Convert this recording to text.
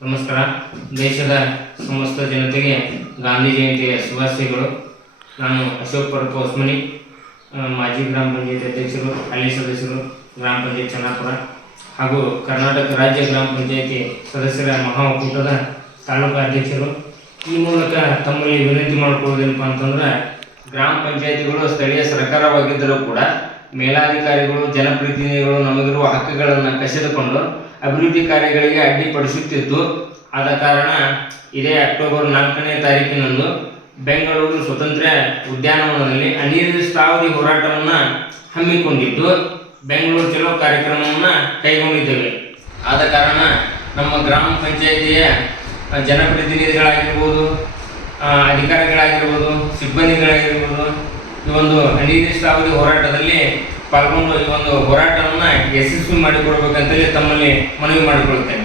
ನಮಸ್ಕಾರ. ದೇಶದ ಸಮಸ್ತ ಜನತೆಗೆ ಗಾಂಧಿ ಜಯಂತಿಯ ಶುಭಾಶಯಗಳು. ನಾನು ಅಶೋಕ್ ಪರಪ ಹೊಸ್ಮನಿ, ಮಾಜಿ ಗ್ರಾಮ ಪಂಚಾಯತ್ ಅಧ್ಯಕ್ಷರು, ಹಾಲಿ ಸದಸ್ಯರು, ಗ್ರಾಮ ಪಂಚಾಯತ್ ಚೆನ್ನಾಪುರ ಹಾಗೂ ಕರ್ನಾಟಕ ರಾಜ್ಯ ಗ್ರಾಮ ಪಂಚಾಯತಿ ಸದಸ್ಯರ ಮಹಾ ಒಕ್ಕೂಟದ ತಾಲೂಕು ಅಧ್ಯಕ್ಷರು. ಈ ಮೂಲಕ ತಮ್ಮಲ್ಲಿ ವಿನಂತಿ ಮಾಡಿಕೊಳ್ಳೋದೇನಪ್ಪ ಅಂತಂದ್ರೆ, ಗ್ರಾಮ ಪಂಚಾಯತಿಗಳು ಸ್ಥಳೀಯ ಸರ್ಕಾರವಾಗಿದ್ದರೂ ಕೂಡ ಮೇಲಾಧಿಕಾರಿಗಳು, ಜನಪ್ರತಿನಿಧಿಗಳು ನಮಗಿರುವ ಹಕ್ಕುಗಳನ್ನು ಕಸಿದುಕೊಂಡು ಅಭಿವೃದ್ಧಿ ಕಾರ್ಯಗಳಿಗೆ ಅಡ್ಡಿಪಡಿಸುತ್ತಿದ್ದು, ಆದ ಕಾರಣ ಇದೇ ಅಕ್ಟೋಬರ್ 4ನೇ ತಾರೀಕಿನಂದು ಬೆಂಗಳೂರು ಸ್ವತಂತ್ರ ಉದ್ಯಾನವನದಲ್ಲಿ ಅನಿರ್ದಿಷ್ಟಾವಧಿ ಹೋರಾಟವನ್ನು ಹಮ್ಮಿಕೊಂಡಿದ್ದು, ಬೆಂಗಳೂರು ಚಲೋ ಕಾರ್ಯಕ್ರಮವನ್ನು ಕೈಗೊಂಡಿದ್ದೇವೆ. ಆದ ಕಾರಣ ನಮ್ಮ ಗ್ರಾಮ ಪಂಚಾಯಿತಿಯ ಜನಪ್ರತಿನಿಧಿಗಳಾಗಿರ್ಬೋದು, ಅಧಿಕಾರಿಗಳಾಗಿರ್ಬೋದು, ಸಿಬ್ಬಂದಿಗಳಾಗಿರ್ಬೋದು, ಈ ಒಂದು ಅನಿರ್ದಿಷ್ಟಾವಧಿ ಹೋರಾಟದಲ್ಲಿ ಪಾಲ್ಗೊಂಡು ಈ ಒಂದು ಹೋರಾಟವನ್ನು ಯಶಸ್ವಿ ಮಾಡಿಕೊಡ್ಬೇಕಂತೇಳಿ ತಮ್ಮಲ್ಲಿ ಮನವಿ ಮಾಡಿಕೊಳ್ಳುತ್ತೇನೆ.